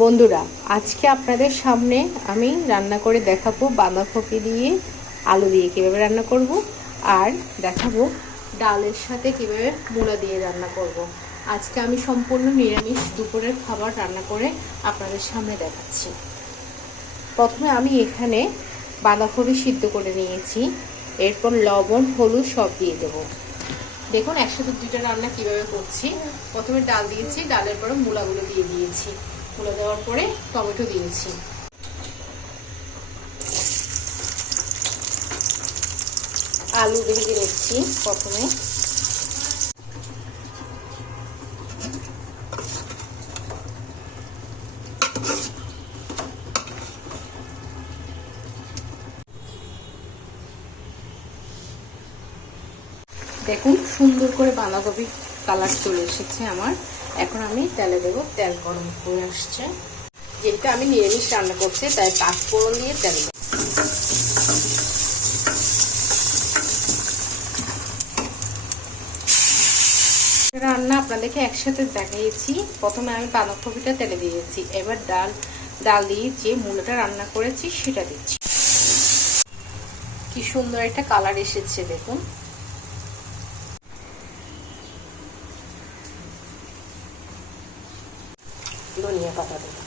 বন্ধুরা, আজকে আপনাদের সামনে আমি রান্না করে দেখাবো বাঁধাকপি দিয়ে আলু দিয়ে কীভাবে রান্না করব, আর দেখাবো ডালের সাথে কীভাবে মূলা দিয়ে রান্না করব। আজকে আমি সম্পূর্ণ নিরামিষ দুপুরের খাবার রান্না করে আপনাদের সামনে দেখাচ্ছি। প্রথমে আমি এখানে বাঁধাকপি সিদ্ধ করে নিয়েছি, এরপর লবণ হলুদ সব দিয়ে দেবো। দেখুন একসাথে দুইটা রান্না কিভাবে করছি। প্রথমে ডাল দিয়েছি, ডালের পরে মূলাগুলো দিয়ে দিয়েছি, মূলা দেওয়ার পরে টমেটো দিয়েছি। আলু ভেজে নিচ্ছি প্রথমে। দেখুন সুন্দর করে বাঁধাকপি কালার চলে এসেছে আমার। এখন আমি তেলে দেবো, তেল গরম করে আসছে। যেটা আমি নিরামিষ রান্না করছি তাই পাঁচফোড়ন দিয়ে তেল দেবো। রান্না আপনাদেরকে একসাথে দেখিয়েছি। প্রথমে আমি বাঁধাকপিটা তেলে দিয়েছি, এবার ডাল দিয়ে যে মূলাটা রান্না করেছি সেটা দিচ্ছি। কি সুন্দর একটা কালার এসেছে দেখুন। ধনিয়া পাতা দেবো।